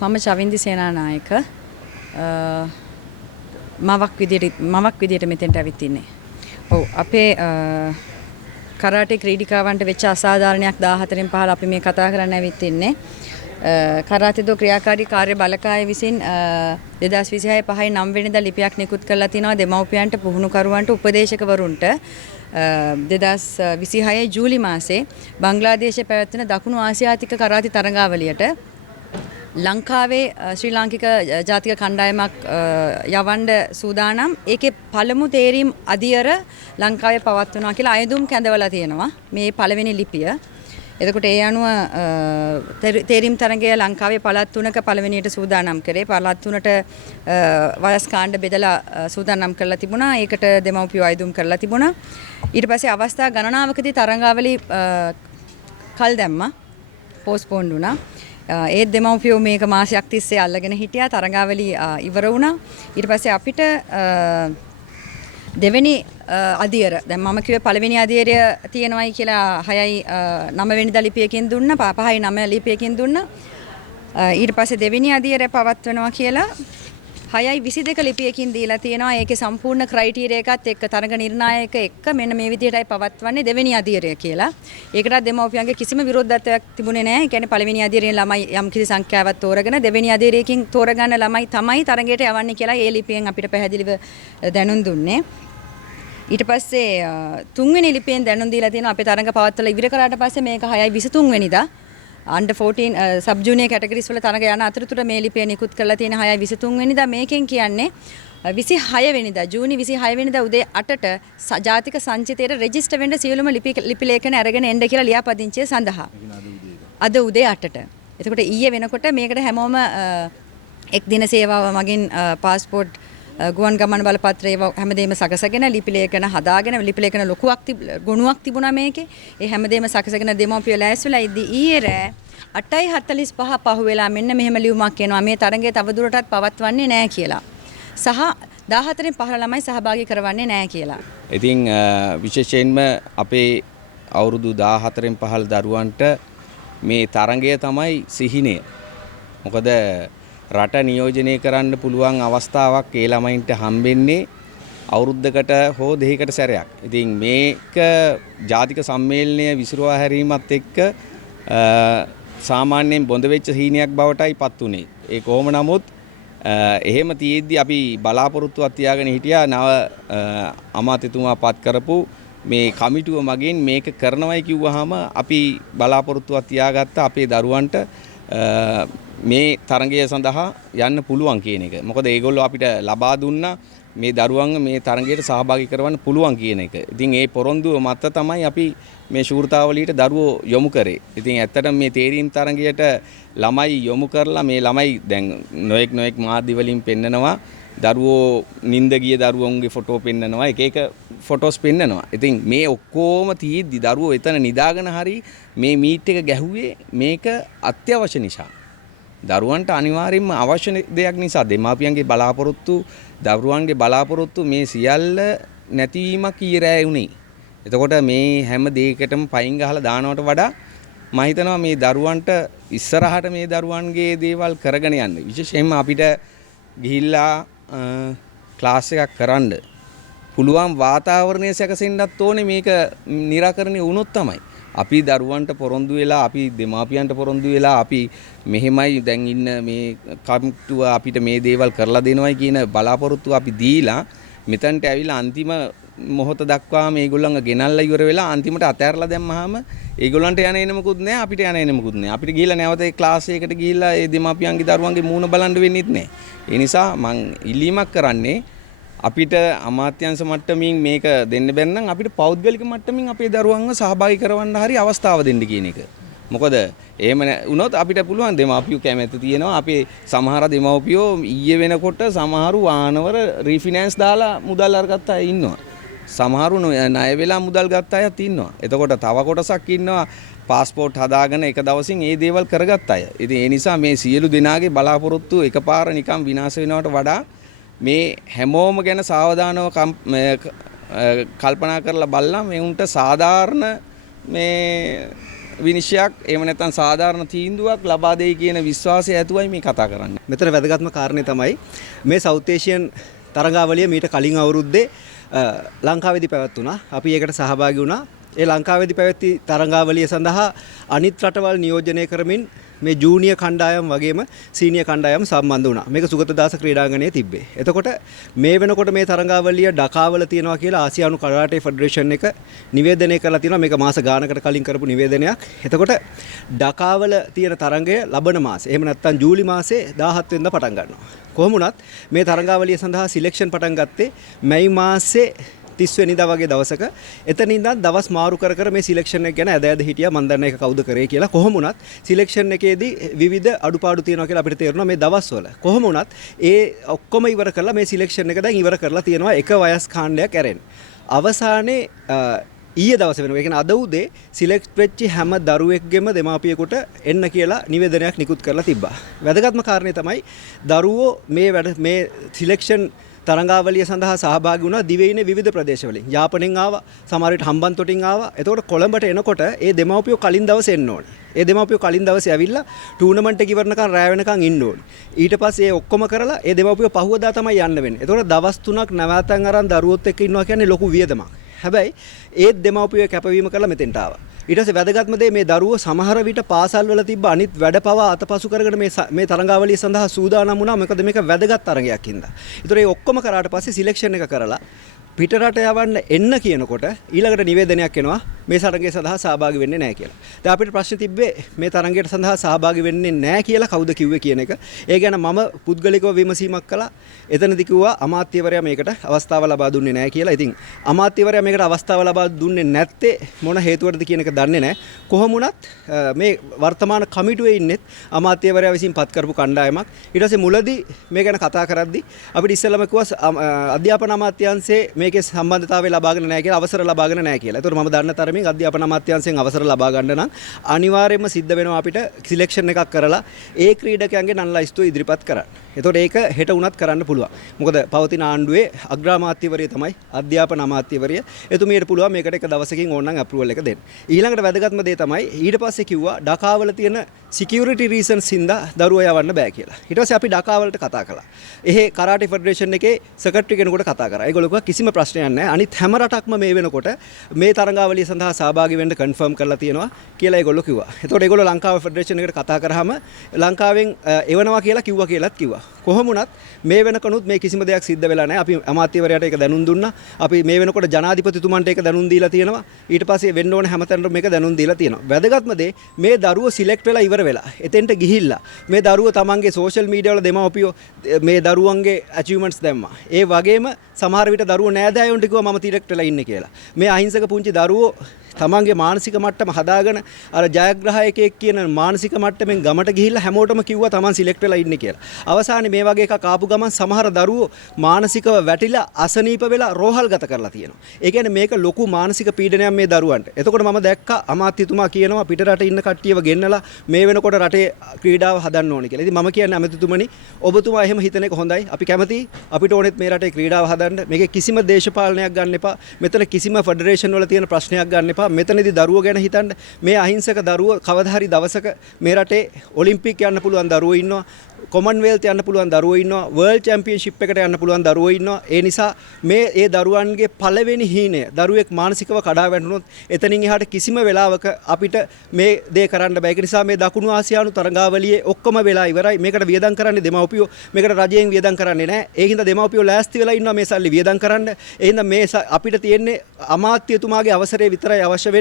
මම චවින්දි සේනානායක මවක් විදියට මෙතෙන්ට ඇවිත් ඉන්නේ. ඔව් අපේ කරාටේ ක්‍රීඩිකාවන්ට වෙච්ච අසාධාරණයක් 14න් 15 අපි මේ කතා කරන්න ඇවිත් ඉන්නේ. කරාතේ ක්‍රියාකාරී කාර්ය බලකාය විසින් 2026 5 9 වෙනිදා ලිපියක් නිකුත් කරලා තිනවා දෙමව්පියන්ට පුහුණුකරුවන්ට උපදේශකවරුන්ට 2026 ජූලි මාසේ බංග්ලාදේශයේ පැවැත්වෙන දකුණු ආසියාතික කරාති තරඟාවලියට ලංකාවේ ශ්‍රී ලාංකික ජාතික කණ්ඩායමක් යවන්න සූදානම්. ඒකේ පළමු තේරීම් අදියර ලංකාවේ පවත්වනවා කියලා අයදුම් කැඳවලා තියෙනවා මේ පළවෙනි ලිපිය. එතකොට ඒ අනුව තේරීම් තරඟය ලංකාවේ පළාත් 3ක පළවෙනියට සූදානම් කරේ. පළාත් 3ට වයස් කාණ්ඩ බෙදලා සූදානම් කරලා තිබුණා. ඒකට දෙමව්පියෝ අයදුම් කරලා තිබුණා. ඊට පස්සේ අවස්ථා ගණනාවකදී තරඟාවලි කල් දැම්මා. පෝස්ට්පෝන් වුණා. ඒත් දෙමව්පියෝ මේක මාසයක් තිස්සේ අල්ලගෙන හිටියා. තරඟාවලි ඉවර වුණා. ඊට පස්සේ අපිට දෙවෙනි අදියර දැන් මම කිව්වේ පළවෙනි අදියරය තියෙනවයි කියලා 6යි 9 වෙනිදා ලිපියකින් දුන්නා 5යි 9 ලිපියකින් දුන්නා ඊට පස්සේ දෙවෙනි අදියරය පවත්වනවා කියලා 6යි 22 ලිපියකින් දීලා තියෙනවා. ඒකේ සම්පූර්ණ ක්‍රයිටීරියා එකත් එක්ක තරඟ නිර්ණායක එක්ක මෙන්න මේ විදිහටයි පවත්වන්නේ දෙවෙනි අදියරය කියලා. ඒකටත් දෙමව්පියන්ගේ කිසිම විරෝධතාවයක් තිබුණේ නැහැ. ඒ කියන්නේ පළවෙනි අදියරේ ළමයි යම් කිසි සංඛ්‍යාවක් තෝරගෙන දෙවෙනි අදියරයකින් තෝරගන්න ළමයි තමයි තරඟයට යවන්නේ කියලා ඒ ලිපියෙන් අපිට පැහැදිලිව දැනුම් දුන්නේ. ඊට පස්සේ තුන්වෙනි ලිපියෙන් දැනුම් දීලා තියෙනවා අපේ තරඟ පවත්වලා ඉවර කරාට පස්සේ මේක 6යි 23 වෙනිදා under 14 sub junior categories වල තරඟ යන අතරතුර මේ ලිපිය නිකුත් කරලා තියෙන 6යි 23 වෙනිදා මේකෙන් කියන්නේ 26 වෙනිදා ජූනි 26 වෙනිදා උදේ 8ට ජාතික සංචිතයට රෙජිස්ටර් වෙන්න සියලුම ලිපි ලේඛන අරගෙන එන්න කියලා ලියාපදිංචිය සඳහා. අද උදේ 8ට. එතකොට ඊයේ වෙනකොට මේකට හැමෝම එක් දින සේවාව මගින් පාස්පෝර්ට් ගුවන් ගමන් බලපත්‍රය හැමදේම සකසගෙන ලිපි ලේඛන හදාගෙන ලිපි ලේඛන ලොකුවක් ගුණයක් තිබුණා මේකේ. ඒ හැමදේම සකසගෙන දෙමව්පියෝ ලෑස්තිලා ඉද්දි ඊයේ රෑ 8:45 පහුවෙලා මෙන්න මෙහෙම ලියුමක් එනවා මේ තරඟය තවදුරටත් පවත්වන්නේ නැහැ කියලා. සහ 14න් 15 ළමයි සහභාගී කරවන්නේ නැහැ කියලා. ඉතින් විශේෂයෙන්ම අපේ අවුරුදු 14න් 15 දරුවන්ට මේ තරඟය තමයි සිහිනය. මොකද රට නියෝජනය කරන්න පුළුවන් අවස්ථාවක් ඒ ළමයින්ට හම්බෙන්නේ අවුරුද්දකට හෝ දෙකකට සැරයක්. ඉතින් මේක ජාතික සම්මේලනය විසිරුවා හැරීමත් එක්ක සාමාන්‍යයෙන් බොඳ වෙච්ච හීනයක් බවටයි පත් උනේ. ඒ කොහොම නමුත් එහෙම තියෙද්දි අපි බලාපොරොත්තුවක් තියාගෙන හිටියා නව අමාත්‍යතුමා පත් කරපු මේ කමිටුව මගින් මේක කරනවයි කිව්වහම අපි බලාපොරොත්තුවක් තියාගත්ත අපේ දරුවන්ට මේ තරඟය සඳහා යන්න පුළුවන් කියන එක. මොකද ඒගොල්ලෝ අපිට ලබා දුන්නා මේ දරුවන්ව මේ තරඟයට සහභාගී කරවන්න පුළුවන් කියන එක. ඉතින් ඒ පොරොන්දුව මත තමයි අපි මේ ශූරතාවලියට දරුවෝ යොමු කරේ. ඉතින් ඇත්තටම මේ තේරීම් තරඟයට ළමයි යොමු කරලා මේ ළමයි දැන් නොඑක් මාධ්‍ය වලින් පෙන්නනවා දරුවෝ නිින්ද ගිය දරුවන්ගේ ෆොටෝ පෙන්නනවා එක ෆොටෝස් පෙන්නනවා. ඉතින් මේ ඔක්කොම තියෙද්දි දරුවෝ එතන නිදාගෙන හරි මේ මීට් එක ගැහුවේ මේක අත්‍යවශ්‍ය නිසා. දරුවන්ට අනිවාර්යයෙන්ම අවශ්‍ය දෙයක් නිසා දෙමාපියන්ගේ බලාපොරොත්තු දරුවන්ගේ බලාපොරොත්තු මේ සියල්ල නැතිවීමක් ඊරෑ වුණේ. එතකොට මේ හැම දෙයකටම පයින් ගහලා දානවට වඩා මම හිතනවා මේ දරුවන්ට ඉස්සරහට මේ දරුවන්ගේ දේවල් කරගෙන යන්න විශේෂයෙන්ම අපිට ගිහිල්ලා ක්ලාස් එකක් කරන්න පුළුවන් වාතාවරණය සැකසෙන්නත් ඕනේ මේක निराකරණය වුණොත් තමයි. අපි දරුවන්ට පොරොන්දු වෙලා අපි දෙමාපියන්ට පොරොන්දු වෙලා අපි මෙහෙමයි දැන් ඉන්න මේ කමිටුව අපිට මේ දේවල් කරලා දෙනවයි කියන බලාපොරොත්තු අපි දීලා මෙතනට ඇවිල්ලා අන්තිම මොහොත දක්වා මේගොල්ලන්ව ගෙනල්ලා ඉවර වෙලා අන්තිමට අතෑරලා දැම්මහම ඒගොල්ලන්ට යන එන මොකුත් නැහැ අපිට යන එන මොකුත් නැහැ. අපිට ගිහිල්ලා නැවත ඒ ක්ලාස් එකකට ගිහිල්ලා ඒ දෙමාපියන්ගේ දරුවන්ගේ මූණ බලන්න වෙන්නේත් නැහැ. ඒ නිසා මං ඉල්ලීමක් කරන්නේ අපිට අමාත්‍යංශ මට්ටමින් මේක දෙන්න බැන්නම් අපිට පෞද්ගලික මට්ටමින් අපේ දරුවන්ව සහභාගී කරවන්න හරි අවස්ථාව දෙන්න කියන එක. මොකද එහෙම වුණොත් අපිට පුළුවන් දෙමාපියෝ කැමැත්ත තියෙනවා. අපේ සමහර දෙමාපියෝ ඊයේ වෙනකොට සමහරු වාහනවල රීෆිනෑන්ස් දාලා මුදල් අරගත්ත අය ඉන්නවා. සමහරු ණය වෙලා මුදල් ගත්ත අයත් ඉන්නවා. එතකොට තව කොටසක් ඉන්නවා පාස්පෝර්ට් හදාගෙන එක දවසින් ඒ දේවල් කරගත්ත අය. ඉතින් ඒ නිසා මේ සියලු දෙනාගේ බලාපොරොත්තු එකපාර නිකන් විනාශ වෙනවට වඩා මේ හැමෝම ගැන සාවධානව කල්පනා කරලා බලලා මේ උන්ට සාධාරණ මේ විනිශ්චයක් එහෙම නැත්නම් සාධාරණ තීන්දුවක් ලබා දෙයි කියන විශ්වාසය ඇතුවයි මේ කතා කරන්නේ. මෙතන වැදගත්ම කාරණේ තමයි මේ සවුත් ඒෂියන් තරඟාවලිය මීට කලින් අවුරුද්දේ ලංකාවේදී පැවැත්වුණා. අපි ඒකට සහභාගී වුණා. ඒ ලංකාවේදී පැවැත්ති තරඟාවලිය සඳහා අනිත් රටවල් නියෝජනය කරමින් මේ ජූනියර් කණ්ඩායම් වගේම සීනියර් කණ්ඩායම් සම්බන්ධ වුණා. මේක සුගතදාස ක්‍රීඩාංගණයේ තිබ්බේ. එතකොට මේ වෙනකොට මේ තරඟාවලිය ඩකාවල තියෙනවා කියලා ආසියානු කරාටේ ෆෙඩරේෂන් එක නිවේදනය කරලා තියෙනවා. මේක මාස ගානකට කලින් කරපු නිවේදනයක්. එතකොට ඩකාවල තියෙන තරඟය ලබන මාසේ එහෙම නැත්නම් ජූලි මාසේ 17 වෙනිදා පටන් ගන්නවා. කොහොම වුණත් මේ තරඟාවලිය සඳහා සිලෙක්ෂන් පටන් ගත්තේ මැයි මාසේ 30 වෙනිදා වගේ දවසක. එතන ඉඳන් දවස් මාරු කර කර මේ සිලෙක්ෂන් එක ගැන ඇද හිටියා. මන් දන්නේ ඒක කවුද කරේ කියලා. කොහොම වුණත් සිලෙක්ෂන් එකේදී විවිධ අඩුපාඩු තියෙනවා කියලා අපිට තේරුණා මේ දවස්වල. කොහොම වුණත් ඒ ඔක්කොම ඉවර කරලා මේ සිලෙක්ෂන් එක දැන් ඉවර කරලා තියෙනවා එක වයස් කාණ්ඩයක් ඇරෙන්න. අවසානයේ ඊයේ දවසේ වෙනවා. ඒ කියන්නේ අද උදේ සිලෙක්ට් වෙච්ච හැම දරුවෙක්ගෙම දෙමාපියෙකුට එන්න කියලා නිවේදනයක් නිකුත් කරලා තිබ්බා. වැදගත්ම කාරණේ තමයි දරුවෝ මේ සිලෙක්ෂන් තරඟාවලිය සඳහා සහභාගී වුණා දිවයිනේ විවිධ ප්‍රදේශවලින්. යාපනයෙන් ආවා, සමහර විට හම්බන්තොටින් ආවා. එතකොට කොළඹට එනකොට ඒ දෙමාපියෝ කලින් දවසේ එන්න ඕනේ. ඒ දෙමාපියෝ කලින් දවසේ ඇවිල්ලා ටූර්නමන්ට් එක ඉවරනකන් රැ වෙනකන් ඉන්න ඕනේ. ඊට පස්සේ ඒ ඔක්කොම කරලා ඒ දෙමාපියෝ පහුවදා තමයි යන්න වෙන්නේ. එතකොට දවස් 3ක් නැවතන් අරන් දරුවොත් එක්ක ඉන්නවා කියන්නේ ලොකු වියදමක්. හැබැයි ඒ දෙමාපියෝ කැපවීම කළා මෙතෙන්ට ආවා. ඊට පස්සේ වැදගත්ම දේ මේ දරුවෝ සමහර විට පාසල් වල තිබ්බ අනිත් වැඩ පවා අතපසු කරගෙන මේ තරඟාවලිය සඳහා සූදානම් වුණා. මොකද මේක වැදගත් තරඟයක් හින්දා. ඒතර මේ ඔක්කොම කරාට පස්සේ සිලෙක්ෂන් එක කරලා පිටරට යවන්න එන්න කියනකොට ඊළඟට නිවේදනයක් එනවා මේ තරඟය සඳහා සහභාගී වෙන්නේ නැහැ කියලා. දැන් අපිට ප්‍රශ්න තිබ්බේ මේ තරඟයට සඳහා සහභාගී වෙන්නේ නැහැ කියලා කවුද කිව්වේ කියන එක. ඒ ගැන මම පුද්ගලිකව විමසීමක් කළා. එතනදී කිව්වා අමාත්‍යවරයා මේකට අවස්ථාව ලබා දුන්නේ නැහැ කියලා. ඉතින් අමාත්‍යවරයා මේකට අවස්ථාව ලබා දුන්නේ නැත්තේ මොන හේතුවටද කියන එක දන්නේ නැහැ. කොහොම වුණත් මේ වර්තමාන කමිටුවේ ඉන්නෙත් අමාත්‍යවරයා විසින් පත් කරපු කණ්ඩායමක්. ඊට පස්සේ මුලදී මේ ගැන කතා කරද්දී අපිට ඉස්සෙල්ලාම කිව්වා අධ්‍යාපන අමාත්‍යාංශයේ මේකේ සම්බන්ධතාවය ලබාගෙන නැහැ කියලා, අවසර ලබාගෙන නැහැ කියලා. ඒතකොට මම දන්න තරමින් අධ්‍යාපන අමාත්‍යාංශයෙන් අවසර ලබා ගන්න නම් අනිවාර්යයෙන්ම සිද්ධ වෙනවා අපිට සිලෙක්ෂන් එකක් කරලා ඒ ක්‍රීඩකයන්ගේ නන්ලයිස්තුව ඉදිරිපත් කරන්න. එතකොට ඒක හෙට වුණත් කරන්න පුළුවන්. මොකද පවතින ආණ්ඩුවේ අග්‍රාමාත්‍යවරිය තමයි අධ්‍යාපන අමාත්‍යවරිය. එතුමියට පුළුවන් මේකට එක දවසකින් ඕනනම් අප්‍රූවල් එක දෙන්න. ඊළඟට වැදගත්ම දේ තමයි ඊට පස්සේ කිව්වා ඩකාවල තියෙන සිකියුරිටි රීසන්ස් හින්දා දරුවෝ යවන්න බෑ කියලා. ඊට පස්සේ අපි ඩකාවලට කතා කළා. එහෙ කරාටි ෆෙඩරේෂන් එකේ සෙක්‍රටරි කෙනෙකුට කතා කරා. ඒගොල්ලෝ කිව්වා කිසිම ප්‍රශ්නයක් නැහැ. අනිත් හැම රටක්ම මේ වෙනකොට මේ තරඟාවලිය සඳහා සහභාගී වෙන්න කන්ෆර්ම් කරලා තියෙනවා කියලා ඒගොල්ලෝ කිව්වා. එතකොට ඒගොල්ලෝ ලංකාව ෆෙඩරේෂන් එකට කතා කරාම ලංකාවෙන් එවනවා කියලා කිව්වත් කිව්වා. කොහොම වුණත් මේ වෙනකනුත් මේ කිසිම දෙයක් සිද්ධ වෙලා නැහැ. අපි අමාත්‍යවරයාට ඒක දැනුම් දුන්නා. අපි මේ වෙනකොට ජනාධිපතිතුමන්ට ඒක දැනුම් දීලා තියෙනවා. ඊට පස්සේ වෙන්න ඕන හැමතැනම මේක දැනුම් දීලා තියෙනවා. වැදගත්ම දේ මේ දරුවෝ සිලෙක්ට් වෙලා ඉවර වෙලා එතෙන්ට ගිහිල්ලා මේ දරුවෝ තමන්ගේ සෝෂල් මීඩියා වල දෙමව්පියෝ මේ දරුවන්ගේ අචීව්මන්ට්ස් දැම්මා. ඒ වගේම සමහර විට දරුවෝ නෑදෑයොන්ට කිව්වා මම සිලෙක්ට් වෙලා ඉන්නේ කියලා. මේ අහිංසක පුංචි දරුවෝ තමන්ගේ මානසික මට්ටම හදාගෙන අර ජයග්‍රහයකෙක් කියන මානසික මට්ටමින් ගමට ගිහිල්ලා හැමෝටම කිව්වා තමන් සිලෙක්ට් වෙලා ඉන්නේ කියලා. අවසානයේ මේ වගේ එකක් ආපු ගමන් සමහර දරුවෝ මානසිකව වැටිලා අසනීප වෙලා රෝහල්ගත කරලා තියෙනවා. ඒ කියන්නේ මේක ලොකු මානසික පීඩනයක් මේ දරුවන්ට. එතකොට මම දැක්කා අමාත්‍යතුමා කියනවා පිටරට ඉන්න කට්ටියව ගෙන්නලා මේ වෙනකොට රටේ ක්‍රීඩාව හදන්න ඕනේ කියලා. ඉතින් මම කියන්නේ අමාත්‍යතුමනි ඔබතුමා එහෙම හිතන එක හොඳයි. අපි කැමතියි. අපිට ඕනෙත් මේ රටේ ක්‍රීඩාව හදන්න. මේකේ කිසිම දේශපාලනයක් ගන්න එපා. මෙතන කිසිම ෆෙඩරේෂන් වල තියෙන ප්‍රශ්නයක් ගන්න එපා. මෙතනදී දරුවෝ ගැන හිතන්න. මේ අහිංසක දරුවෝ කවදා හරි දවසක මේ රටේ ඔලිම්පික් යන්න පුළුවන් දරුවෝ ඉන්නවා. කොමන්වෙල්ත් යන්න පුළුවන් දරුවෝ ඉන්නවා. වර්ල්ඩ් චැම්පියන්ෂිප් එකට යන්න පුළුවන් දරුවෝ ඉන්නවා. ඒ නිසා ඒ දරුවන්ගේ පළවෙනි හීනය දරුවෙක් මානසිකව කඩා වැටුනොත් එතනින් එහාට කිසිම වෙලාවක අපිට මේ දේ කරන්න බෑ. ඒක නිසා මේ දකුණු ආසියානු තරඟාවලියේ ඔක්කොම වෙලා ඉවරයි. මේකට වියදම් කරන්නේ දෙමව්පියෝ. මේකට රජයෙන් වියදම් කරන්නේ නැහැ. ඒ හින්දා දෙමව්පියෝ ලෑස්ති වෙලා ඉන්නවා මේ සල්ලි වියදම් කරන්න. ඒ හින්දා මේ අපිට තියෙන්නේ අමාත්‍යතුමාගේ අවසරය විතරයි අවශ්‍ය වෙන්නේ.